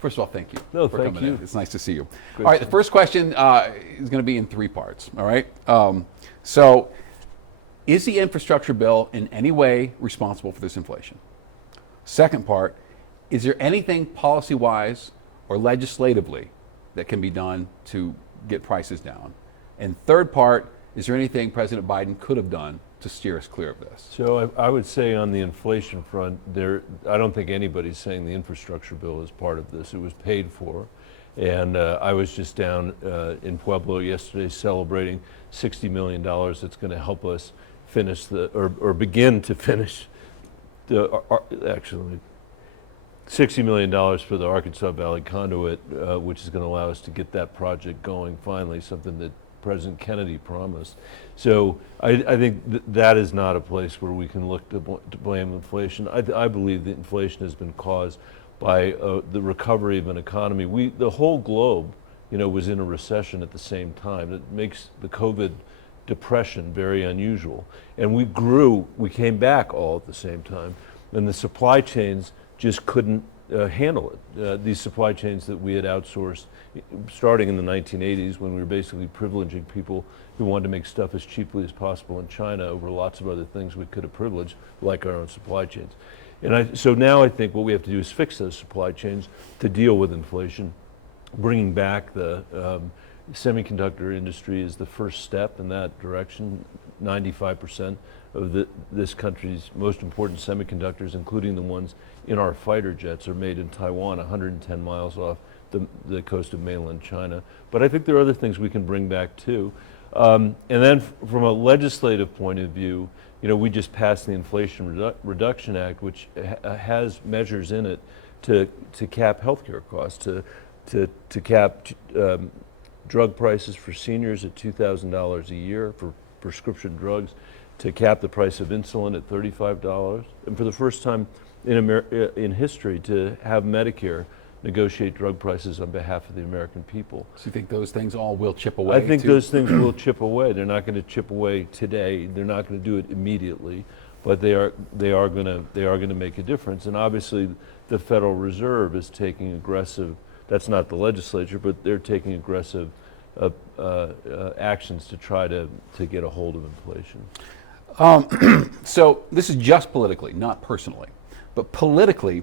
First of all, thank you for coming you. in. It's nice to see you. Good All right, the first question is going to be in 3 parts. All right. So, is the infrastructure bill in any way responsible for this inflation? Second part, is there anything policy-wise or legislatively that can be done to get prices down? And third part, is there anything President Biden could have done to steer us clear of this? So I would say on the inflation front, I don't think anybody's saying the infrastructure bill is part of this. It was paid for. And I was just down in Pueblo yesterday celebrating $60 million that's going to help us finish or begin to finish actually $60 million for the Arkansas Valley Conduit, which is going to allow us to get that project going finally, something that President Kennedy promised. So I think that is not a place where we can look to blame inflation. I believe that inflation has been caused by the recovery of an economy. The whole globe, was in a recession at the same time. It makes the COVID depression very unusual. And we came back all at the same time. And the supply chains just couldn't handle it. These supply chains that we had outsourced starting in the 1980s when we were basically privileging people who wanted to make stuff as cheaply as possible in China over lots of other things we could have privileged, like our own supply chains. So now I think what we have to do is fix those supply chains to deal with inflation. Bringing back the semiconductor industry is the first step in that direction. 95% of this country's most important semiconductors, including the ones in our fighter jets, are made in Taiwan, 110 miles off the coast of mainland China. But I think there are other things we can bring back too. And then from a legislative point of view, we just passed the Inflation Reduction Act, which has measures in it to cap healthcare costs, to cap drug prices for seniors at $2,000 a year for prescription drugs, to cap the price of insulin at $35, and for the first time in history to have Medicare negotiate drug prices on behalf of the American people. So you think those things all will chip away? I think those things will chip away. They're not going to chip away today. They're not going to do it immediately, but they are going to make a difference. And obviously, the Federal Reserve is taking aggressive. That's not the legislature, but they're taking aggressive actions to try to get a hold of inflation. So this is just politically, not personally, but politically,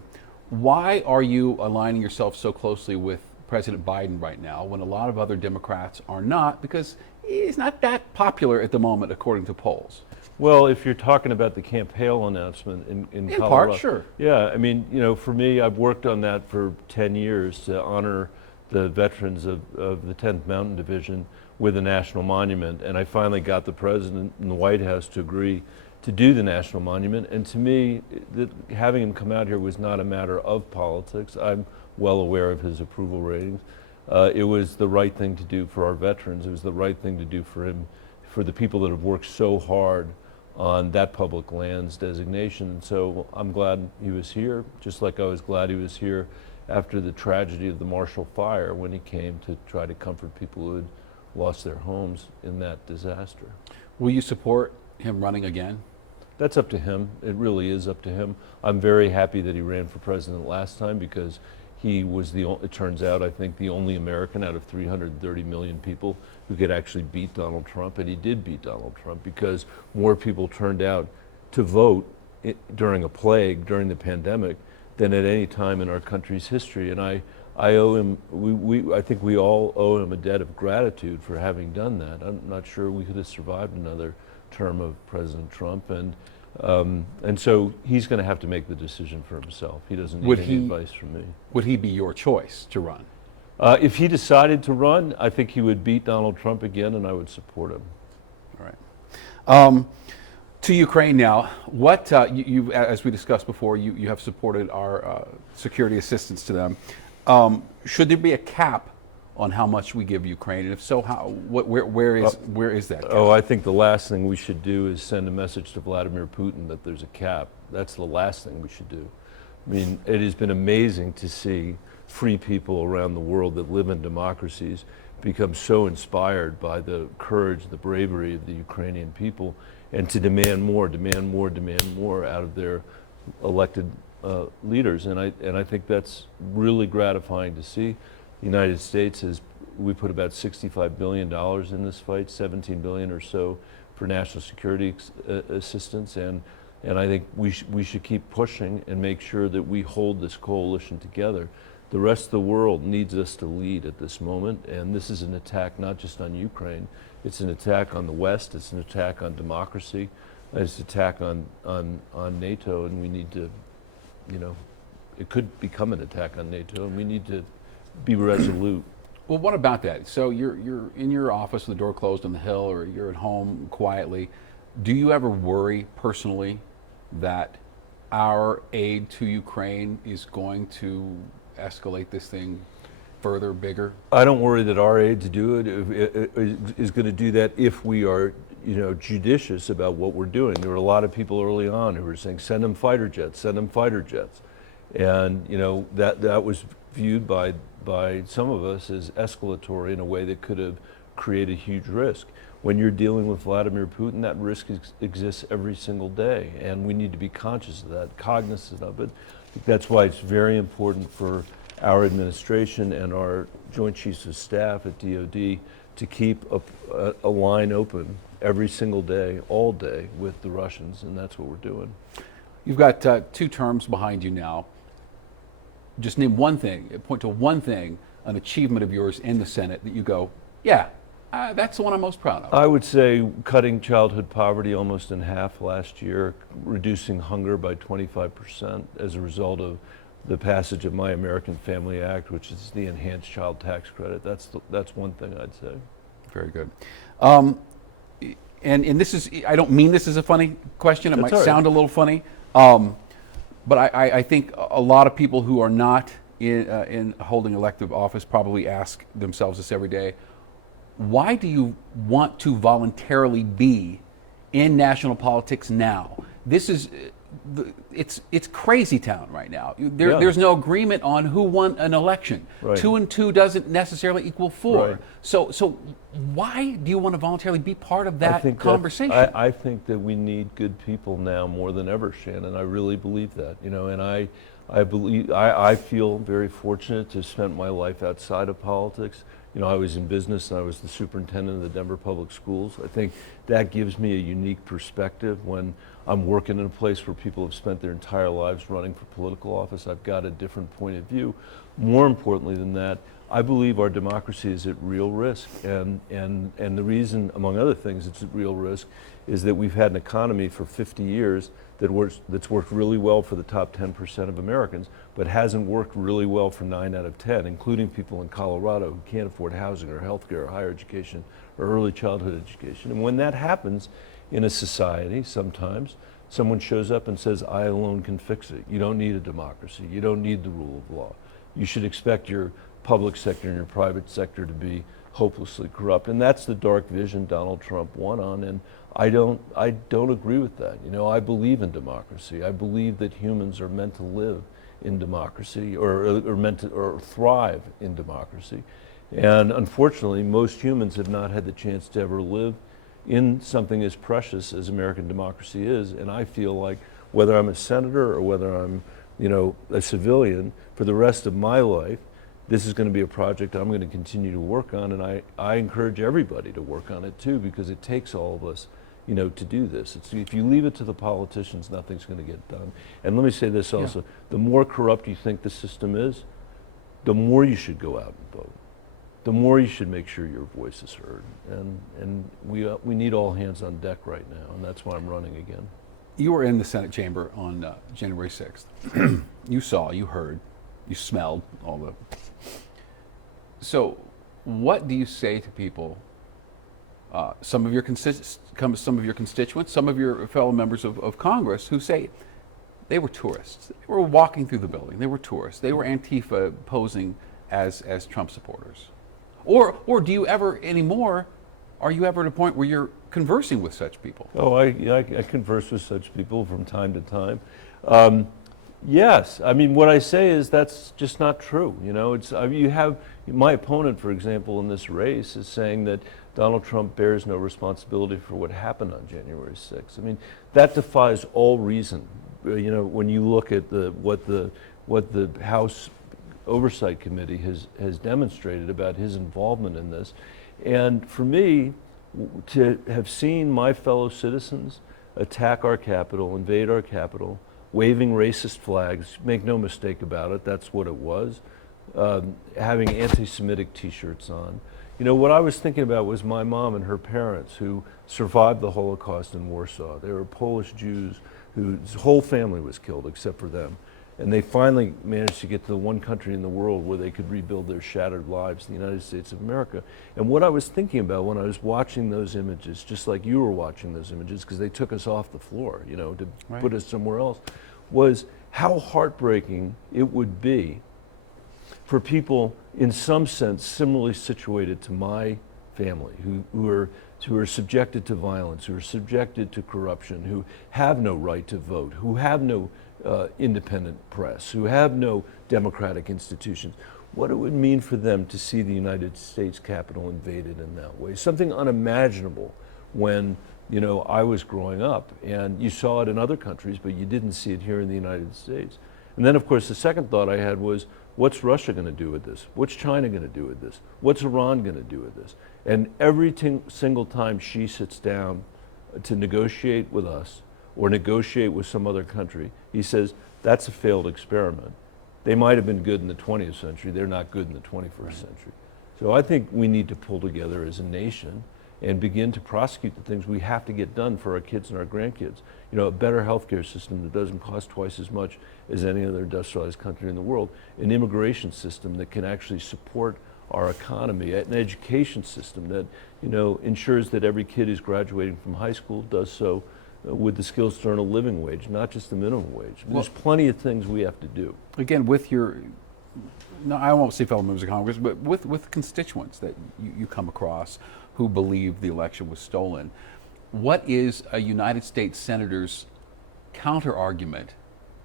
why are you aligning yourself so closely with President Biden right now when a lot of other Democrats are not? Because he's not that popular at the moment, according to polls. Well, if you're talking about the Camp Hale announcement in Colorado. Part, sure. Yeah, I mean, for me, I've worked on that for 10 years to honor the veterans of the 10th Mountain Division with a national monument. And I finally got the president and the White House to agree to do the national monument. And to me, having him come out here was not a matter of politics. I'm well aware of his approval ratings. It was the right thing to do for our veterans. It was the right thing to do for him, for the people that have worked so hard on that public lands designation. And so I'm glad he was here, just like I was glad he was here after the tragedy of the Marshall Fire when he came to try to comfort people who had lost their homes in that disaster. Will you support him running again? That's up to him. It really is up to him. I'm very happy that he ran for president last time because he was it turns out, I think, the only American out of 330 million people who could actually beat Donald Trump. And he did beat Donald Trump because more people turned out to vote during a plague, during the pandemic, than at any time in our country's history. And I owe him, I think we all owe him a debt of gratitude for having done that. I'm not sure we could have survived another term of President Trump, and so he's going to have to make the decision for himself. He doesn't need any advice from me. Would he be your choice to run? If he decided to run, I think he would beat Donald Trump again, and I would support him. All right. To Ukraine now. What you, as we discussed before, you have supported our security assistance to them. Should there be a cap on how much we give Ukraine, and if so, where is that cap? Oh, I think the last thing we should do is send a message to Vladimir Putin that there's a cap. That's the last thing we should do. I mean, it has been amazing to see free people around the world that live in democracies become so inspired by the courage, the bravery of the Ukrainian people, and to demand more out of their elected leaders, and I think that's really gratifying to see. The United States we put about $65 billion in this fight, 17 billion or so for national security assistance, and I think we should keep pushing and make sure that we hold this coalition together. The rest of the world needs us to lead at this moment, and this is an attack not just on Ukraine, it's an attack on the West, it's an attack on democracy, it's an attack on NATO, and we need to, it could become an attack on NATO, and we need to be resolute. Well, what about that? So you're in your office with the door closed on the Hill, or you're at home quietly. Do you ever worry personally that our aid to Ukraine is going to escalate this thing further, bigger? I don't worry that our aid to do it is going to do that if we are, judicious about what we're doing. There were a lot of people early on who were saying, "Send them fighter jets, send them fighter jets," and that was viewed by some of us as escalatory in a way that could have created huge risk. When you're dealing with Vladimir Putin, that risk exists every single day, and we need to be conscious of that, cognizant of it. That's why it's very important for our administration and our Joint Chiefs of Staff at DoD to keep a line open every single day, all day, with the Russians, and that's what we're doing. You've got 2 terms behind you now. Just name one thing, point to one thing, an achievement of yours in the Senate that you go, yeah, that's the one I'm most proud of. I would say cutting childhood poverty almost in half last year, reducing hunger by 25% as a result of the passage of My American Family Act, which is the enhanced child tax credit. That's one thing I'd say. Very good. And this is, I don't mean this as a funny question. It That's might all right. sound a little funny. But I think a lot of people who are not in holding elective office probably ask themselves this every day. Why do you want to voluntarily be in national politics now? This is, it's crazy town right now. Yeah. There's no agreement on who won an election. Right. 2 and 2 doesn't necessarily equal 4. Right. So why do you want to voluntarily be part of that conversation? I think that we need good people now more than ever, Shannon. I really believe that. And I feel very fortunate to have spent my life outside of politics. I was in business and I was the superintendent of the Denver Public Schools. I think that gives me a unique perspective when I'm working in a place where people have spent their entire lives running for political office. I've got a different point of view. More importantly than that, I believe our democracy is at real risk, and the reason, among other things, it's at real risk is that we've had an economy for 50 years that's worked really well for the top 10% of Americans, but hasn't worked really well for 9 out of 10, including people in Colorado who can't afford housing or healthcare or higher education or early childhood education. And when that happens in a society, sometimes someone shows up and says, "I alone can fix it." You don't need a democracy. You don't need the rule of law. You should expect your public sector and your private sector to be hopelessly corrupt. And that's the dark vision Donald Trump won on, and I don't agree with that. I believe in democracy. I believe that humans are meant to live in democracy or meant to thrive in democracy. And unfortunately, most humans have not had the chance to ever live in something as precious as American democracy is. And I feel like whether I'm a senator or whether I'm, a civilian, for the rest of my life, this is going to be a project I'm going to continue to work on, and I encourage everybody to work on it too, because it takes all of us, to do this. If you leave it to the politicians, nothing's going to get done. And let me say this also: the more corrupt you think the system is, the more you should go out and vote. The more you should make sure your voice is heard. And we need all hands on deck right now, and that's why I'm running again. You were in the Senate chamber on January 6th. You saw, you heard, you smelled all the. So, what do you say to people? Some of your constituents, some of your fellow members of Congress, who say they were tourists. They were walking through the building. They were tourists. They were Antifa posing as Trump supporters. Or do you ever anymore? Are you ever at a point where you're conversing with such people? Oh, I converse with such people from time to time. Yes, I mean, what I say is that's just not true. You have my opponent, for example, in this race is saying that Donald Trump bears no responsibility for what happened on January 6th. I mean, that defies all reason. when you look at what the House Oversight Committee has demonstrated about his involvement in this. And for me, to have seen my fellow citizens attack our Capitol, invade our Capitol, waving racist flags, make no mistake about it, that's what it was, having anti-Semitic t-shirts on. What I was thinking about was my mom and her parents who survived the Holocaust in Warsaw. They were Polish Jews whose whole family was killed except for them. And they finally managed to get to the one country in the world where they could rebuild their shattered lives, the United States of America. And what I was thinking about when I was watching those images, just like you were watching those images, because they took us off the floor, to Right. put us somewhere else, was how heartbreaking it would be for people in some sense similarly situated to my family, who are subjected to violence, who are subjected to corruption, who have no right to vote, who have no independent press, who have no democratic institutions. What it would mean for them to see the United States Capitol invaded in that way. Something unimaginable when I was growing up, and you saw it in other countries, but you didn't see it here in the United States. And then, of course, the second thought I had was, what's Russia going to do with this? What's China going to do with this? What's Iran going to do with this? And every single time she sits down to negotiate with us or negotiate with some other country, he says, that's a failed experiment. They might have been good in the 20th century. They're not good in the 21st century. So I think we need to pull together as a nation and begin to prosecute the things we have to get done for our kids and our grandkids. A better healthcare system that doesn't cost twice as much as any other industrialized country in the world, an immigration system that can actually support our economy, an education system that ensures that every kid who's graduating from high school does so with the skills to earn a living wage, not just the minimum wage. There's plenty of things we have to do. Again, with no, I won't say fellow members of Congress, but with constituents that you come across who believe the election was stolen, what is a United States senator's counter argument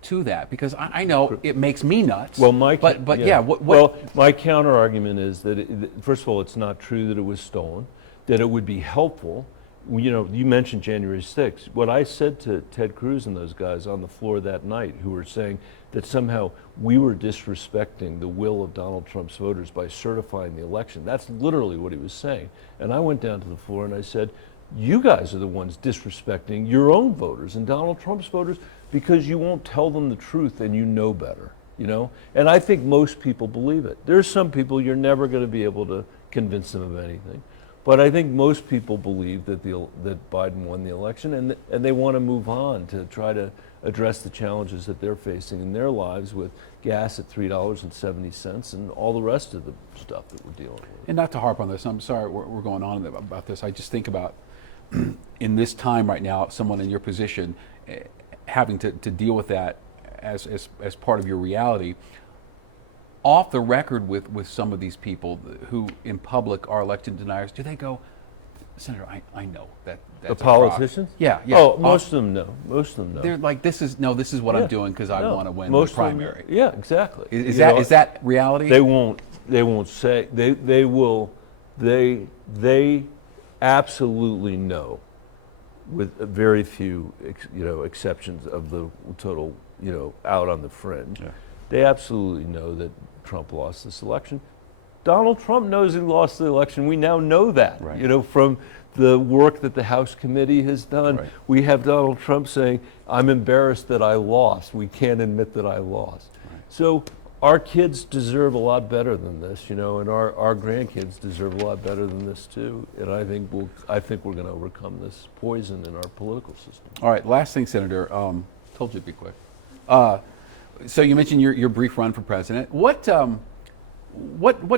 to that? Because I know it makes me nuts. Well, Well, my counter argument is that first of all, it's not true that it was stolen. That it would be helpful. You mentioned January 6th. What I said to Ted Cruz and those guys on the floor that night, who were saying that somehow we were disrespecting the will of Donald Trump's voters by certifying the election. That's literally what he was saying. And I went down to the floor and I said, you guys are the ones disrespecting your own voters and Donald Trump's voters because you won't tell them the truth and you know better, And I think most people believe it. There's some people you're never going to be able to convince them of anything. But I think most people believe that Biden won the election and they want to move on to try to address the challenges that they're facing in their lives with gas at $3.70 and all the rest of the stuff that we're dealing with. And not to harp on this, I'm sorry we're going on about this. I just think about in this time right now, someone in your position having to deal with that as part of your reality. Off the record with some of these people who in public are election deniers, do they go, Senator, I know that's the politicians? Yeah. Oh, most of them know. Most of them know. They're like, this is what I'm doing because I want to win most the primary. Yeah, exactly. Is that reality? They won't say, they absolutely know, with very few exceptions of the total out on the fringe. Yeah. They absolutely know that Trump lost this election. Donald Trump knows he lost the election. We now know that, right. From the work that the House committee has done. Right. We have Donald Trump saying, I'm embarrassed that I lost. We can't admit that I lost. Right. So our kids deserve a lot better than this, and our grandkids deserve a lot better than this too. And I think we're going to overcome this poison in our political system. All right, last thing, Senator. Told you to be quick. So you mentioned your brief run for president. What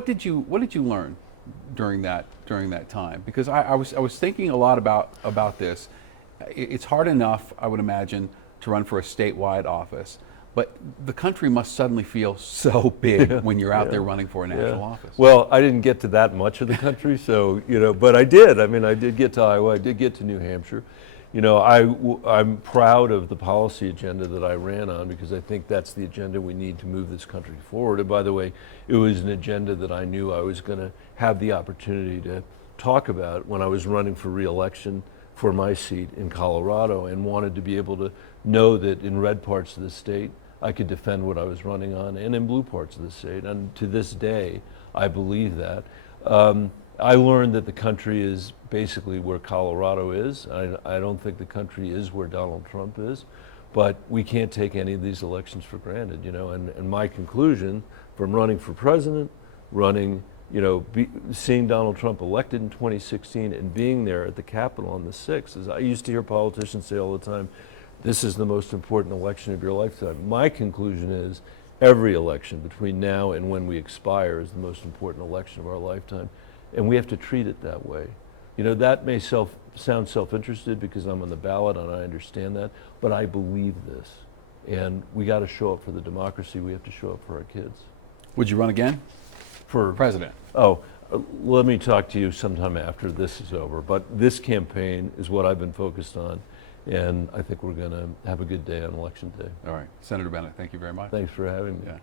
did you learn during that time? Because I was thinking a lot about this. It's hard enough, I would imagine, to run for a statewide office, but the country must suddenly feel so big when you're out there running for a national office. Well, I didn't get to that much of the country, so but I did. I mean, I did get to Iowa. I did get to New Hampshire. I'm proud of the policy agenda that I ran on because I think that's the agenda we need to move this country forward. And by the way, it was an agenda that I knew I was going to have the opportunity to talk about when I was running for re-election for my seat in Colorado and wanted to be able to know that in red parts of the state, I could defend what I was running on, and in blue parts of the state. And to this day, I believe that. I learned that the country is basically where Colorado is. I don't think the country is where Donald Trump is, but we can't take any of these elections for granted, and my conclusion from running for president, seeing Donald Trump elected in 2016 and being there at the Capitol on the 6th is, I used to hear politicians say all the time, this is the most important election of your lifetime. My conclusion is every election between now and when we expire is the most important election of our lifetime, and we have to treat it that way. That may sound self-interested because I'm on the ballot and I understand that, but I believe this. And we got to show up for the democracy. We have to show up for our kids. Would you run again For president? Let me talk to you sometime after this is over. But this campaign is what I've been focused on, and I think we're going to have a good day on Election Day. All right. Senator Bennet, thank you very much. Thanks for having me. Yeah.